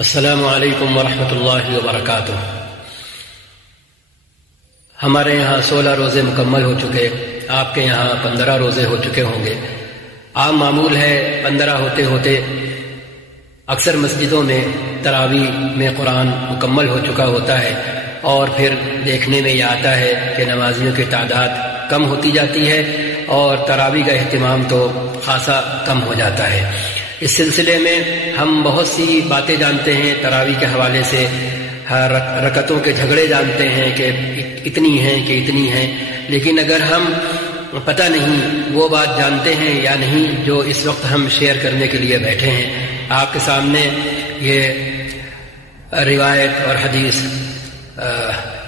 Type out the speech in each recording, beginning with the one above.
السلام علیکم ورحمۃ اللہ وبرکاتہ۔ ہمارے یہاں 16 روزے مکمل ہو چکے، آپ کے یہاں 15 روزے ہو چکے ہوں گے۔ عام معمول ہے 15 ہوتے ہوتے اکثر مسجدوں میں تراویح میں قرآن مکمل ہو چکا ہوتا ہے، اور پھر دیکھنے میں یہ آتا ہے کہ نمازیوں کی تعداد کم ہوتی جاتی ہے اور تراویح کا اہتمام تو خاصا کم ہو جاتا ہے۔ اس سلسلے میں ہم بہت سی باتیں جانتے ہیں تراویح کے حوالے سے، رکعتوں کے جھگڑے جانتے ہیں کہ اتنی ہیں کہ اتنی ہیں، لیکن اگر ہم پتہ نہیں وہ بات جانتے ہیں یا نہیں جو اس وقت ہم شیئر کرنے کے لیے بیٹھے ہیں۔ آپ کے سامنے یہ روایت اور حدیث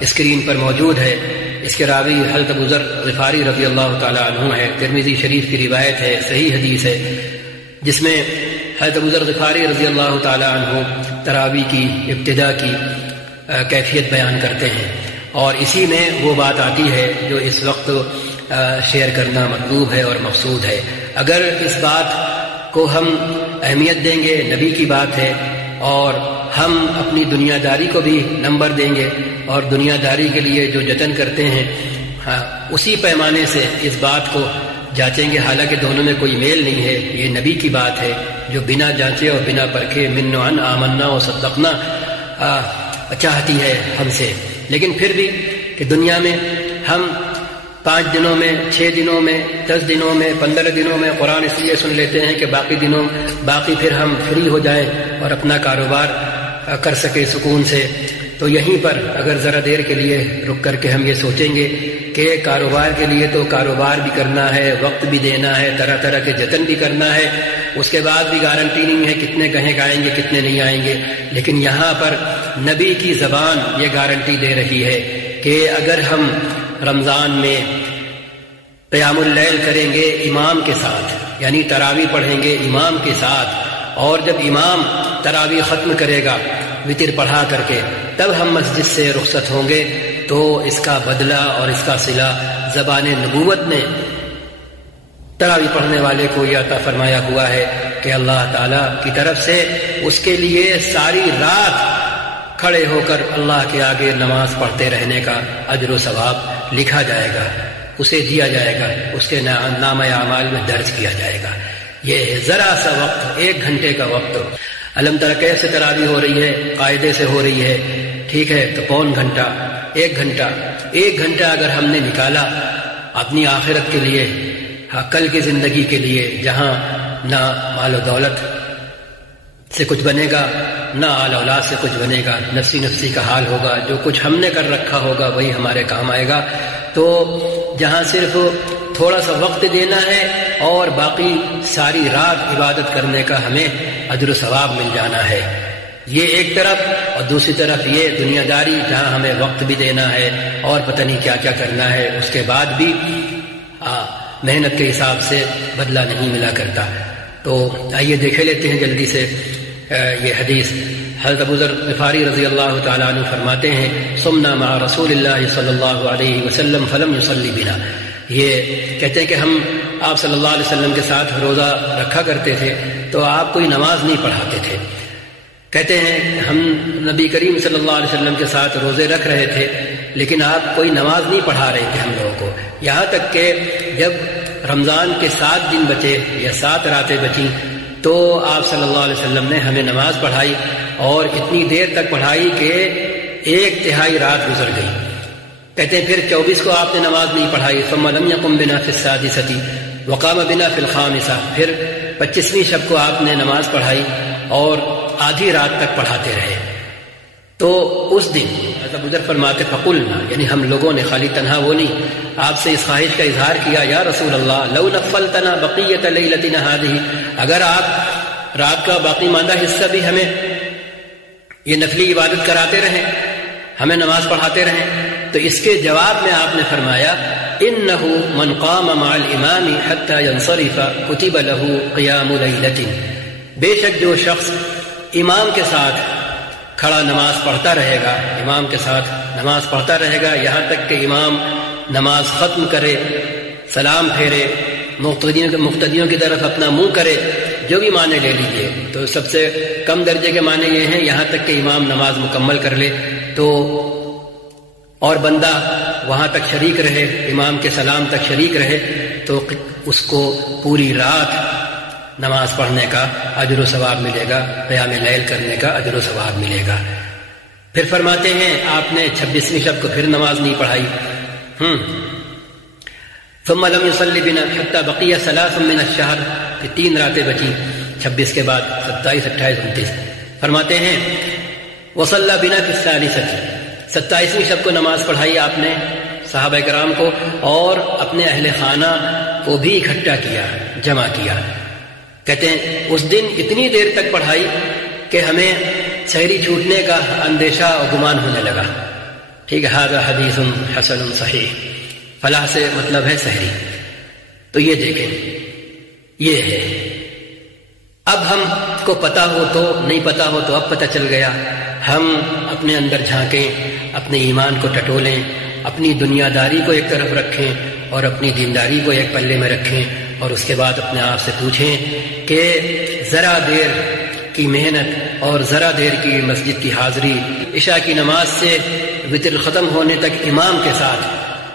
اسکرین پر موجود ہے۔ اس کے راوی حضرت ابو ذر غفاری رضی اللہ تعالی عنہ ہے، ترمذی شریف کی روایت ہے، صحیح حدیث ہے، جس میں حضرت ابو ذر غفاری رضی اللہ تعالی عنہ تراویح کی ابتدا کی کیفیت بیان کرتے ہیں، اور اسی میں وہ بات آتی ہے جو اس وقت شیئر کرنا مطلوب ہے اور مقصود ہے۔ اگر اس بات کو ہم اہمیت دیں گے، نبی کی بات ہے، اور ہم اپنی دنیا داری کو بھی نمبر دیں گے اور دنیا داری کے لیے جو جتن کرتے ہیں اسی پیمانے سے اس بات کو جانچیں گے، حالانکہ دونوں میں کوئی میل نہیں ہے۔ یہ نبی کی بات ہے جو بنا جانچے اور بنا پرکھے من عن آمنا و صدقنا چاہتی ہے ہم سے، لیکن پھر بھی کہ دنیا میں ہم 5 دنوں میں، 6 دنوں میں، 10 دنوں میں، 15 دنوں میں قرآن اس لیے سن لیتے ہیں کہ باقی پھر ہم فری ہو جائیں اور اپنا کاروبار کر سکے سکون سے۔ تو یہیں پر اگر ذرا دیر کے لیے رک کر کے ہم یہ سوچیں گے کہ کاروبار کے لیے تو کاروبار بھی کرنا ہے، وقت بھی دینا ہے، طرح طرح کے جتن بھی کرنا ہے، اس کے بعد بھی گارنٹی نہیں ہے کتنے گاہک آئیں گے کتنے نہیں آئیں گے، لیکن یہاں پر نبی کی زبان یہ گارنٹی دے رہی ہے کہ اگر ہم رمضان میں قیام اللیل کریں گے امام کے ساتھ، یعنی تراویح پڑھیں گے امام کے ساتھ، اور جب امام تراویح ختم کرے گا وتر پڑھا کر کے تب ہم مسجد سے رخصت ہوں گے، تو اس کا بدلہ اور اس کا صلہ زبان نبوت نے تراویح پڑھنے والے کو یہ عطا فرمایا ہوا ہے کہ اللہ تعالیٰ کی طرف سے اس کے لیے ساری رات کھڑے ہو کر اللہ کے آگے نماز پڑھتے رہنے کا اجر و ثواب لکھا جائے گا، اسے دیا جائے گا، اس کے نامہ اعمال میں درج کیا جائے گا۔ یہ ذرا سا وقت، 1 گھنٹے کا وقت، علم تر کیسے تراویح ہو رہی ہے، قاعدے سے ہو رہی ہے، ٹھیک ہے، تو پون گھنٹہ، 1 گھنٹہ اگر ہم نے نکالا اپنی آخرت کے لیے، کل کی زندگی کے لیے، جہاں نہ مال و دولت سے کچھ بنے گا، نہ آل اولاد سے کچھ بنے گا، نفسی کا حال ہوگا، جو کچھ ہم نے کر رکھا ہوگا وہی ہمارے کام آئے گا، تو جہاں صرف تھوڑا سا وقت دینا ہے اور باقی ساری رات عبادت کرنے کا ہمیں اجر و ثواب مل جانا ہے، یہ ایک طرف، اور دوسری طرف یہ دنیا داری جہاں ہمیں وقت بھی دینا ہے اور پتہ نہیں کیا کیا کرنا ہے، اس کے بعد بھی محنت کے حساب سے بدلہ نہیں ملا کرتا۔ تو آئیے دیکھے لیتے ہیں جلدی سے یہ حدیث۔ حضرت ابو ذر غفاری رضی اللہ تعالیٰ عنہ فرماتے ہیں صمنا مع رسول اللہ صلی اللہ علیہ وسلم فلم یصلی بنا، یہ کہتے ہیں کہ ہم آپ صلی اللہ علیہ وسلم کے ساتھ روزہ رکھا کرتے تھے تو آپ کوئی نماز نہیں پڑھاتے تھے۔ کہتے ہیں ہم نبی کریم صلی اللہ علیہ وسلم کے ساتھ روزے رکھ رہے تھے لیکن آپ کوئی نماز نہیں پڑھا رہے تھے ہم لوگوں کو، یہاں تک کہ جب رمضان کے 7 دن بچے یا 7 راتیں بچیں تو آپ صلی اللہ علیہ وسلم نے ہمیں نماز پڑھائی، اور اتنی دیر تک پڑھائی کہ 1/3 رات گزر گئی۔ کہتے ہیں پھر 24 کو آپ نے نماز نہیں پڑھائی، ثم لم يقم بنا في السادسة وقام بنا في الخامسة، پھر 25ویں شب کو آپ نے نماز پڑھائی اور آدھی رات تک پڑھاتے رہے۔ تو اس دن ابو ذر فرماتے فقلنا، یعنی ہم لوگوں نے، خالی تنہا وہ نہیں، آپ سے اس خواہش کا اظہار کیا یا رسول اللہ لو نفلتنا بقیۃ لیلتنا هذه، اگر آپ رات کا باقی ماندہ حصہ بھی ہمیں یہ نفلی عبادت کراتے رہیں، ہمیں نماز پڑھاتے رہیں، تو اس کے جواب میں آپ نے فرمایا انه من قام مع الامام حتى ينصرف كتب له قيام ليلة، بے شک جو شخص امام کے ساتھ کھڑا نماز پڑھتا رہے گا، امام کے ساتھ نماز پڑھتا رہے گا یہاں تک کہ امام نماز ختم کرے، سلام پھیرے، مقتدیوں کی طرف اپنا منہ کرے، جو بھی معنی لے لیجئے، تو سب سے کم درجے کے معنی یہ ہیں یہاں تک کہ امام نماز مکمل کر لے تو اور بندہ وہاں تک شریک رہے، امام کے سلام تک شریک رہے، تو اس کو پوری رات نماز پڑھنے کا اجر و ثواب ملے گا، قیام لیل کرنے کا اجر و ثواب ملے گا۔ پھر فرماتے ہیں آپ نے 26ویں شب کو پھر نماز نہیں پڑھائی، ثم لم يصلي بنا حتى بقي 3 من الشهر، کہ 3 راتیں بچی 26 کے بعد 27 28 29۔ فرماتے ہیں وصلى بنا في الثالثة، 27ویں شب کو نماز پڑھائی آپ نے صحابہ کرام کو، اور اپنے اہل خانہ کو بھی اکٹھا کیا، جمع کیا۔ کہتے ہیں اس دن اتنی دیر تک پڑھائی کہ ہمیں سحری چھوٹنے کا اندیشہ اور گمان ہونے لگا۔ ٹھیک ہے، ھذا حدیث حسن صحیح، فلاح سے مطلب ہے سحری۔ تو یہ دیکھیں، یہ ہے۔ اب ہم کو پتا ہو تو، نہیں پتا ہو تو اب پتہ چل گیا۔ ہم اپنے اندر جھانکیں، اپنے ایمان کو ٹٹولیں، اپنی دنیا داری کو ایک طرف رکھیں اور اپنی دینداری کو ایک پلے میں رکھیں، اور اس کے بعد اپنے آپ سے پوچھیں کہ ذرا دیر کی محنت اور ذرا دیر کی مسجد کی حاضری، عشاء کی نماز سے وتر ختم ہونے تک امام کے ساتھ،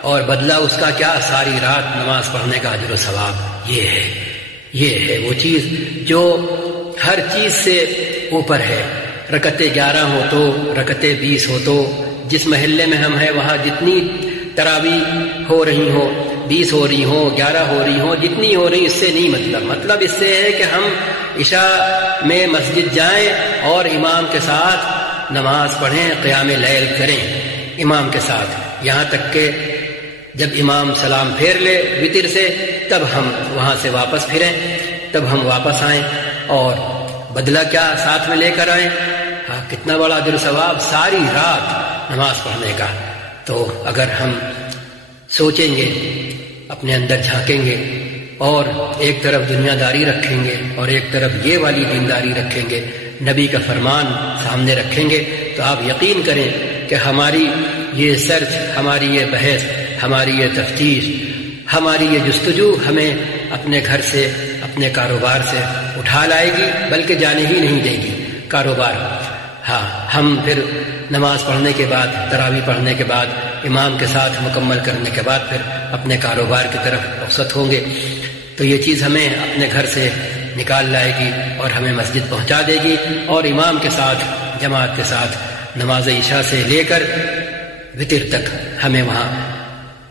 اور بدلہ اس کا کیا؟ ساری رات نماز پڑھنے کا اجر و ثواب۔ یہ ہے وہ چیز جو ہر چیز سے اوپر ہے۔ رکعتیں 11 ہو تو، رکعتیں 20 ہو تو، جس محلے میں ہم ہیں وہاں جتنی تراویح ہو رہی ہو، 20 ہو رہی ہوں، 11 ہو رہی ہوں، جتنی ہو رہی، اس سے نہیں مطلب اس سے ہے کہ ہم عشاء میں مسجد جائیں اور امام کے ساتھ نماز پڑھیں، قیام لیل کریں امام کے ساتھ، یہاں تک کہ جب امام سلام پھیر لے وتر سے تب ہم وہاں سے واپس پھریں، تب ہم واپس آئیں اور بدلہ کیا ساتھ میں لے کر آئیں۔ ہاں، کتنا بڑا اجر و ثواب ساری رات نماز پڑھنے کا۔ تو اگر ہم سوچیں گے، اپنے اندر جھانکیں گے اور ایک طرف دنیا داری رکھیں گے اور ایک طرف یہ والی دینداری رکھیں گے، نبی کا فرمان سامنے رکھیں گے، تو آپ یقین کریں کہ ہماری یہ سرچ، ہماری یہ بحث، ہماری یہ تفتیش، ہماری یہ جستجو ہمیں اپنے گھر سے، اپنے کاروبار سے اٹھا لائے گی، بلکہ جانے ہی نہیں دے گی کاروبار۔ ہاں، ہم پھر نماز پڑھنے کے بعد، تراویح پڑھنے کے بعد، امام کے ساتھ مکمل کرنے کے بعد پھر اپنے کاروبار کی طرف رخصت ہوں گے۔ تو یہ چیز ہمیں اپنے گھر سے نکال لائے گی اور ہمیں مسجد پہنچا دے گی، اور امام کے ساتھ، جماعت کے ساتھ نماز عشاء سے لے کر وتر تک ہمیں وہاں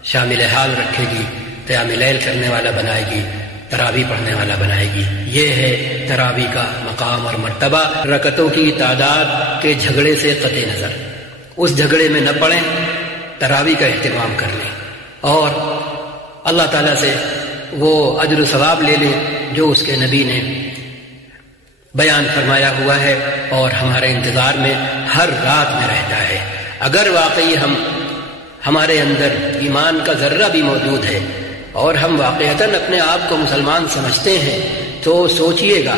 شامل حال رکھے گی، قیام لیل کرنے والا بنائے گی، تراویح پڑھنے والا بنائے گی۔ یہ ہے تراویح کا مقام اور مرتبہ۔ رکعتوں کی تعداد کے جھگڑے سے قطع نظر، اس جھگڑے میں نہ پڑیں، تراویح کا اہتمام کر لیں اور اللہ تعالیٰ سے وہ اجر و ثواب لے لیں جو اس کے نبی نے بیان فرمایا ہوا ہے اور ہمارے انتظار میں ہر رات میں رہتا ہے۔ اگر واقعی ہمارے اندر ایمان کا ذرہ بھی موجود ہے اور ہم واقعتاً اپنے آپ کو مسلمان سمجھتے ہیں تو سوچئے گا،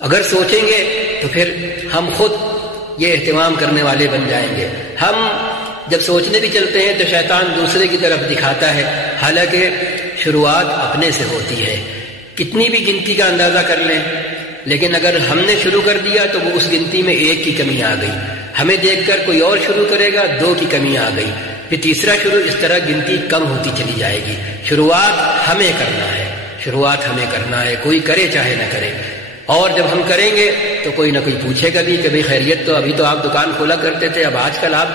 اگر سوچیں گے تو پھر ہم خود یہ اہتمام کرنے والے بن جائیں گے۔ ہم جب سوچنے بھی چلتے ہیں تو شیطان دوسرے کی طرف دکھاتا ہے، حالانکہ شروعات اپنے سے ہوتی ہے۔ کتنی بھی گنتی کا اندازہ کر لیں، لیکن اگر ہم نے شروع کر دیا تو وہ اس گنتی میں 1 کی کمی آ گئی، ہمیں دیکھ کر کوئی اور شروع کرے گا، 2 کی کمی آ گئی، پھر تیسرا شروع، اس طرح گنتی کم ہوتی چلی جائے گی۔ شروعات ہمیں کرنا ہے، کوئی کرے چاہے نہ کرے۔ اور جب ہم کریں گے تو کوئی نہ کوئی پوچھے گا بھی کہ بھئی خیریت، تو ابھی تو آپ دکان کھولا کرتے تھے، اب آج کل آپ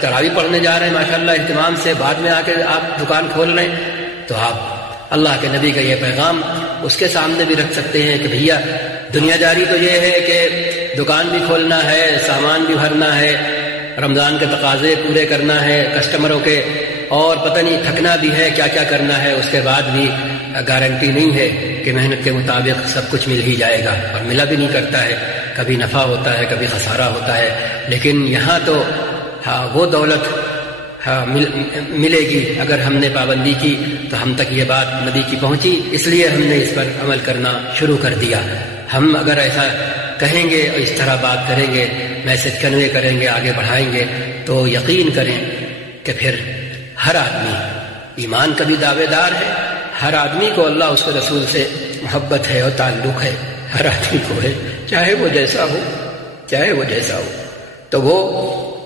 تراویح پڑھنے جا رہے ہیں ماشاءاللہ اہتمام سے، بعد میں آ کے آپ دکان کھول رہے ہیں۔ تو آپ اللہ کے نبی کا یہ پیغام اس کے سامنے بھی رکھ سکتے ہیں کہ بھیا دنیا داری تو یہ ہے کہ دکان بھی کھولنا ہے، سامان بھی بھرنا ہے، رمضان کے تقاضے پورے کرنا ہے کسٹمروں کے، اور پتہ نہیں تھکنا بھی ہے، کیا کیا کرنا ہے، اس کے بعد بھی گارنٹی نہیں ہے کہ محنت کے مطابق سب کچھ مل ہی جائے گا، اور ملا بھی نہیں کرتا ہے، کبھی نفع ہوتا ہے، کبھی خسارہ ہوتا ہے۔ لیکن یہاں تو وہ دولت ملے گی اگر ہم نے پابندی کی، تو ہم تک یہ بات نبی کی پہنچی، اس لیے ہم نے اس پر عمل کرنا شروع کر دیا۔ ہم اگر ایسا کہیں گے اور اس طرح بات کریں گے، میسج کنوے کریں گے، آگے بڑھائیں گے، تو یقین کریں کہ پھر ہر آدمی ایمان کا بھی دعوے دار ہے، ہر آدمی کو اللہ اس کے رسول سے محبت ہے اور تعلق ہے ہر آدمی کو ہے، چاہے وہ جیسا ہو، چاہے وہ جیسا ہو، تو وہ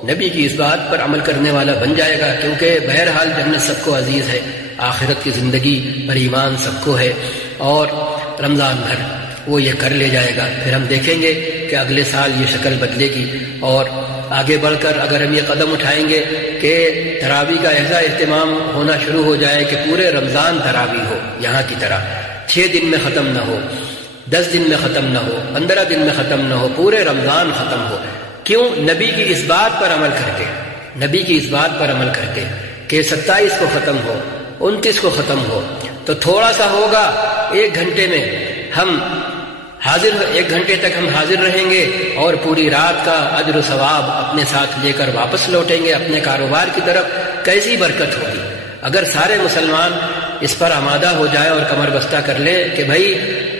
نبی کی اس بات پر عمل کرنے والا بن جائے گا، کیونکہ بہرحال جنت سب کو عزیز ہے، آخرت کی زندگی پر ایمان سب کو ہے، اور رمضان بھر وہ یہ کر لے جائے گا، پھر ہم دیکھیں گے کہ اگلے سال یہ شکل بدلے گی، اور آگے بڑھ کر اگر ہم یہ قدم اٹھائیں گے کہ تراویح کا ایسا اہتمام ہونا شروع ہو جائے کہ پورے رمضان تراویح ہو، یہاں کی طرح 6 دن میں ختم نہ ہو، 10 دن میں ختم نہ ہو، 15 دن میں ختم نہ ہو، پورے رمضان ختم ہو، کیوں؟ نبی کی اس بات پر عمل کر کے، نبی کی اس بات پر عمل کر کے کہ 27 کو ختم ہو، 29 کو ختم ہو، تو تھوڑا سا ہوگا، 1 گھنٹے میں ہم حاضر، 1 گھنٹے تک ہم حاضر رہیں گے اور پوری رات کا اجر و ثواب اپنے ساتھ لے کر واپس لوٹیں گے اپنے کاروبار کی طرف۔ کیسی برکت ہوگی اگر سارے مسلمان اس پر آمادہ ہو جائے اور کمر بستہ کر لے کہ بھائی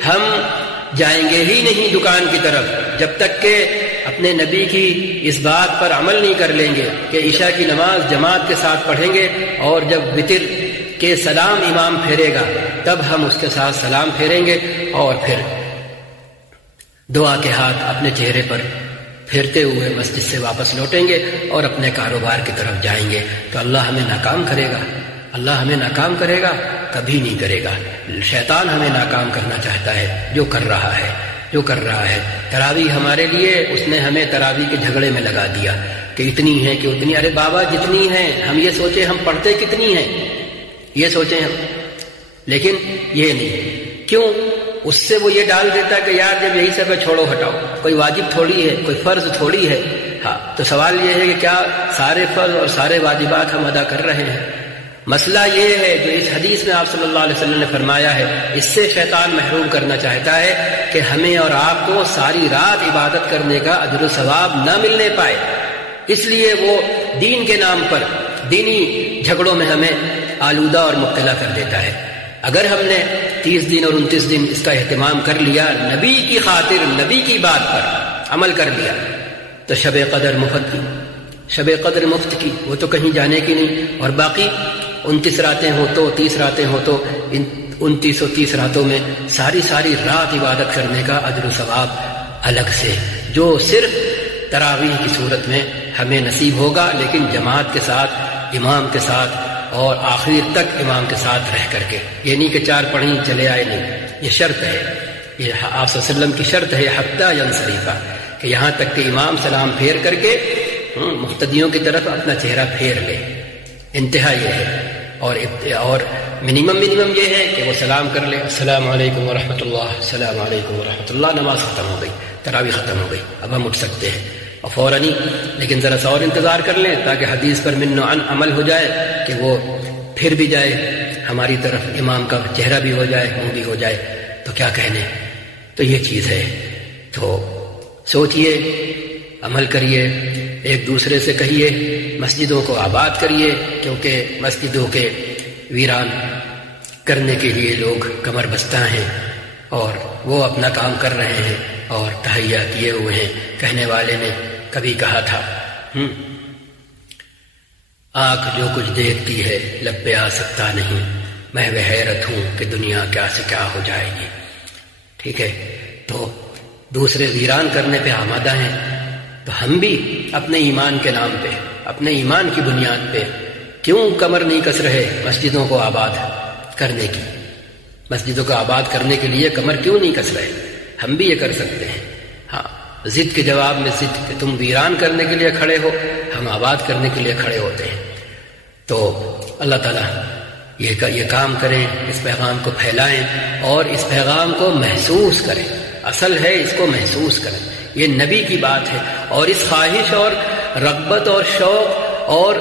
ہم جائیں گے ہی نہیں دکان کی طرف جب تک کہ اپنے نبی کی اس بات پر عمل نہیں کر لیں گے کہ عشاء کی نماز جماعت کے ساتھ پڑھیں گے، اور جب وتر کے سلام امام پھیرے گا تب ہم اس کے ساتھ سلام پھیریں گے، اور پھر دعا کے ہاتھ اپنے چہرے پر پھیرتے ہوئے مسجد سے واپس لوٹیں گے اور اپنے کاروبار کی طرف جائیں گے۔ تو اللہ ہمیں ناکام کرے گا، اللہ ہمیں ناکام کرے گا؟ کبھی نہیں کرے گا۔ شیطان ہمیں ناکام کرنا چاہتا ہے، جو کر رہا ہے، جو کر رہا ہے۔ تراویح ہمارے لیے اس نے ہمیں تراویح کے جھگڑے میں لگا دیا کہ اتنی ہے کہ اتنی، ارے بابا جتنی ہیں، ہم یہ سوچیں ہم پڑھتے کتنی ہیں، یہ سوچیں ہم، لیکن یہ نہیں، کیوں؟ اس سے وہ یہ ڈال دیتا کہ یار جب یہی سب ہے چھوڑو ہٹاؤ، کوئی واجب تھوڑی ہے، کوئی فرض تھوڑی ہے۔ ہاں، تو سوال یہ ہے کہ کیا سارے فرض اور سارے واجبات ہم ادا کر رہے ہیں؟ مسئلہ یہ ہے جو اس حدیث میں آپ صلی اللہ علیہ وسلم نے فرمایا ہے، اس سے شیطان محروم کرنا چاہتا ہے کہ ہمیں اور آپ کو ساری رات عبادت کرنے کا اجر و ثواب نہ ملنے پائے، اس لیے وہ دین کے نام پر دینی جھگڑوں میں ہمیں آلودہ اور مبتلا کر دیتا ہے۔ اگر ہم نے 30 دن اور 29 دن اس کا اہتمام کر لیا، نبی کی خاطر، نبی کی بات پر عمل کر لیا، تو شب قدر مفت کی، شب قدر مفت کی، وہ تو کہیں جانے کی نہیں، اور باقی 29 راتیں ہو تو 30 راتیں ہو تو 29 اور 30 راتوں میں ساری رات عبادت کرنے کا اجر و ثواب الگ سے، جو صرف تراویح کی صورت میں ہمیں نصیب ہوگا، لیکن جماعت کے ساتھ، امام کے ساتھ، اور آخر تک امام کے ساتھ رہ کر کے، یہ نہیں کہ 4 پڑھی چلے آئے، نہیں، یہ شرط ہے، یہ آپ صلی اللہ علیہ وسلم کی شرط ہے حتی ینصرفا، کہ یہاں تک کہ امام سلام پھیر کر کے مقتدیوں کی طرف اپنا چہرہ پھیر لے، انتہا یہ ہے، اور منیمم یہ ہے کہ وہ سلام کر لے، السلام علیکم ورحمۃ اللہ، السلام علیکم ورحمۃ اللہ، نماز ختم ہو گئی، تراویح ختم ہو گئی، اب ہم اٹھ سکتے ہیں اور فوراً ہی، لیکن ذرا سا اور انتظار کر لیں تاکہ حدیث پر من عن عمل ہو جائے کہ وہ پھر بھی جائے ہماری طرف، امام کا چہرہ بھی ہو جائے، منہ بھی ہو جائے، تو کیا کہنے۔ تو یہ چیز ہے، تو سوچئے، عمل کریے، ایک دوسرے سے کہیے، مسجدوں کو آباد کریے، کیونکہ مسجدوں کے ویران کرنے کے لیے لوگ کمر بستہ ہیں اور وہ اپنا کام کر رہے ہیں اور تہیا کیے ہوئے ہیں۔ کہنے والے نے کبھی کہا تھا، آنکھ جو کچھ دیکھتی ہے لب پہ آ سکتا نہیں، میں وہ حیرت ہوں کہ دنیا کیا سے کیا ہو جائے گی۔ ٹھیک ہے، تو دوسرے ویران کرنے پہ آمادہ ہیں، تو ہم بھی اپنے ایمان کے نام پہ، اپنے ایمان کی بنیاد پہ کیوں کمر نہیں کس رہے مسجدوں کو آباد کرنے کی؟ مسجدوں کو آباد کرنے کے لیے کمر کیوں نہیں کس رہے؟ ہم بھی یہ کر سکتے ہیں۔ ہاں، ضد کے جواب میں ضد کہ تم ویران کرنے کے لیے کھڑے ہو، ہم آباد کرنے کے لیے کھڑے ہوتے ہیں۔ تو اللہ تعالیٰ یہ کام کریں، اس پیغام کو پھیلائیں اور اس پیغام کو محسوس کریں، اصل ہے اس کو محسوس کریں، یہ نبی کی بات ہے، اور اس خواہش اور رغبت اور شوق اور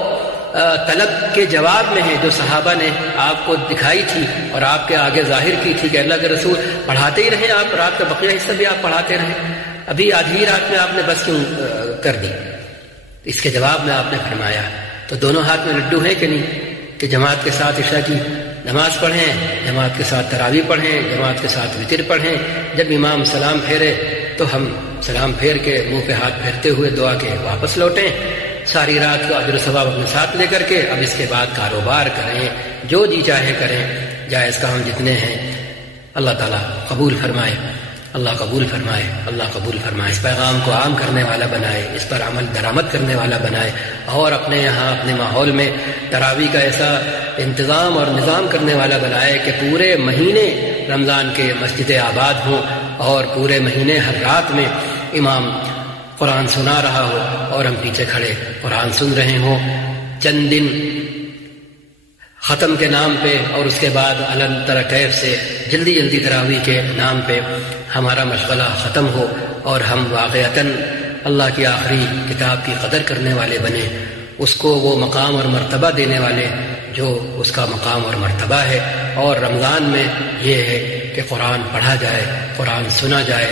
طلب کے جواب میں ہے جو صحابہ نے آپ کو دکھائی تھی اور آپ کے آگے ظاہر کی تھی کہ اللہ کے رسول پڑھاتے ہی رہیں، آپ رات کا بقیہ حصہ بھی آپ پڑھاتے رہیں، ابھی آدھی رات میں آپ نے بس کیوں کر دی؟ اس کے جواب میں آپ نے فرمایا، تو دونوں ہاتھ میں لڈو ہیں کہ نہیں، کہ جماعت کے ساتھ عشاء کی نماز پڑھیں، جماعت کے ساتھ تراویح پڑھیں، جماعت کے ساتھ وتر پڑھیں، جب امام سلام پھیرے تو ہم سلام پھیر کے منہ پہ ہاتھ پھیرتے ہوئے دعا کے واپس لوٹیں، ساری رات کا اجر و ثواب اپنے ساتھ لے کر کے اب اس کے بعد کاروبار کریں، جو جی چاہے کریں، جائز کام جتنے ہیں اللہ تعالیٰ قبول فرمائے، اللہ قبول فرمائے، اللہ قبول فرمائے، اس پیغام کو عام کرنے والا بنائے، اس پر عمل درآمد کرنے والا بنائے، اور اپنے یہاں اپنے ماحول میں تراویح کا ایسا انتظام اور نظام کرنے والا بنائے کہ پورے مہینے رمضان کے مسجدیں آباد ہوں، اور پورے مہینے ہر رات میں امام قرآن سنا رہا ہو اور ہم پیچھے کھڑے قرآن سن رہے ہوں۔ چند دن ختم کے نام پہ اور اس کے بعد علم تر کیف سے جلدی جلدی تراویح کے نام پہ ہمارا مشغلہ ختم ہو، اور ہم واقعتاً اللہ کی آخری کتاب کی قدر کرنے والے بنے، اس کو وہ مقام اور مرتبہ دینے والے جو اس کا مقام اور مرتبہ ہے۔ اور رمضان میں یہ ہے کہ قرآن پڑھا جائے، قرآن سنا جائے،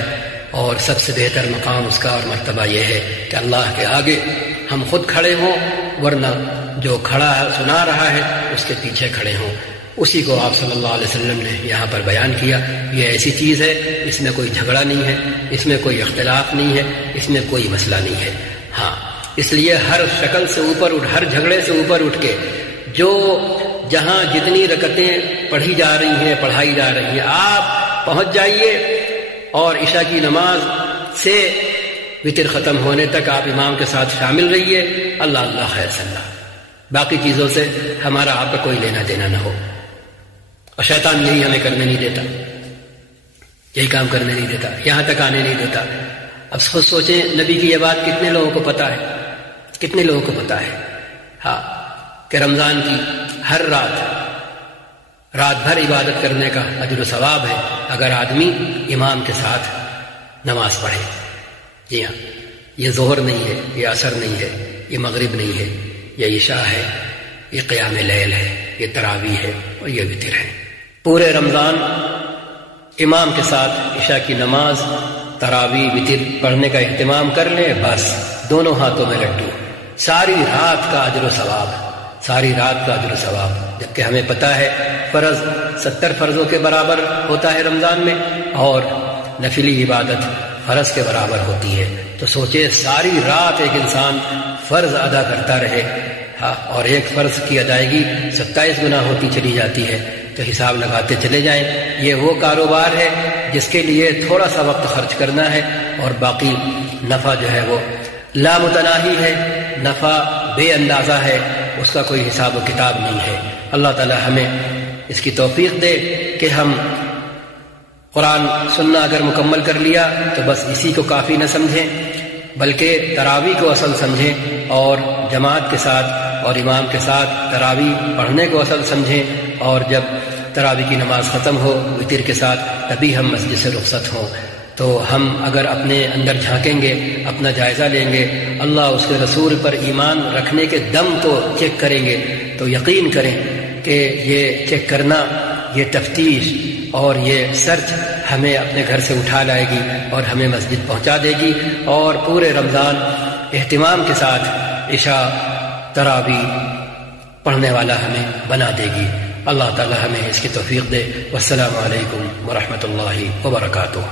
اور سب سے بہتر مقام اس کا اور مرتبہ یہ ہے کہ اللہ کے آگے ہم خود کھڑے ہوں، ورنہ جو کھڑا ہے سنا رہا ہے اس کے پیچھے کھڑے ہوں۔ اسی کو آپ صلی اللہ علیہ وسلم نے یہاں پر بیان کیا۔ یہ ایسی چیز ہے، اس میں کوئی جھگڑا نہیں ہے، اس میں کوئی اختلاف نہیں ہے، اس میں کوئی مسئلہ نہیں ہے۔ ہاں، اس لیے ہر شکل سے اوپر اٹھ، ہر جھگڑے سے اوپر اٹھ کے جو جہاں جتنی رکعتیں پڑھی جا رہی ہیں، پڑھائی جا رہی ہیں، آپ پہنچ جائیے، اور عشاء کی نماز سے وتر ختم ہونے تک آپ امام کے ساتھ شامل رہیے۔ اللہ اللہ خیر صلی اللہ، باقی چیزوں سے ہمارا آپ کا کوئی لینا دینا نہ ہو، اور شیطان یہی ہمیں کرنے نہیں دیتا، یہی کام کرنے نہیں دیتا، یہاں تک آنے نہیں دیتا۔ اب خود سوچیں، نبی کی یہ بات کتنے لوگوں کو پتا ہے، کتنے لوگوں کو پتا ہے؟ ہاں، کہ رمضان کی ہر رات بھر عبادت کرنے کا اجر و ثواب ہے اگر آدمی امام کے ساتھ نماز پڑھے۔ جی ہاں، یہ ظہر نہیں ہے، یہ عصر نہیں ہے، یہ مغرب نہیں ہے، یہ عشاء ہے، یہ قیام لیل ہے، یہ تراویح ہے، اور یہ وتر ہے۔ پورے رمضان امام کے ساتھ عشاء کی نماز، تراویح، وتر پڑھنے کا اہتمام کر لیں، بس دونوں ہاتھوں میں لڈو، ساری رات کا اجر و ثواب، ساری رات کا اجر و ثواب۔ جبکہ ہمیں پتہ ہے فرض 70 فرضوں کے برابر ہوتا ہے رمضان میں، اور نفلی عبادت فرض کے برابر ہوتی ہے۔ تو سوچے ساری رات ایک انسان فرض ادا کرتا رہے، اور ایک فرض کی ادائیگی 27 گنا ہوتی چلی جاتی ہے، تو حساب لگاتے چلے جائیں۔ یہ وہ کاروبار ہے جس کے لیے تھوڑا سا وقت خرچ کرنا ہے، اور باقی نفع جو ہے وہ لامتناہی ہے، نفع بے اندازہ ہے، اس کا کوئی حساب و کتاب نہیں ہے۔ اللہ تعالی ہمیں اس کی توفیق دے کہ ہم قرآن سننا اگر مکمل کر لیا تو بس اسی کو کافی نہ سمجھیں، بلکہ تراویح کو اصل سمجھیں، اور جماعت کے ساتھ اور امام کے ساتھ تراویح پڑھنے کو اصل سمجھیں، اور جب تراویح کی نماز ختم ہو وتر کے ساتھ تبھی ہم مسجد سے رخصت ہوں۔ تو ہم اگر اپنے اندر جھانکیں گے، اپنا جائزہ لیں گے، اللہ اس کے رسول پر ایمان رکھنے کے دم کو چیک کریں گے، تو یقین کریں کہ یہ چیک کرنا، یہ تفتیش اور یہ سرچ ہمیں اپنے گھر سے اٹھا لائے گی اور ہمیں مسجد پہنچا دے گی، اور پورے رمضان اہتمام کے ساتھ عشاء تراویح پڑھنے والا ہمیں بنا دے گی۔ اللہ تعالی ہمیں اس کی توفیق دے۔ والسلام علیکم ورحمۃ اللہ وبرکاتہ۔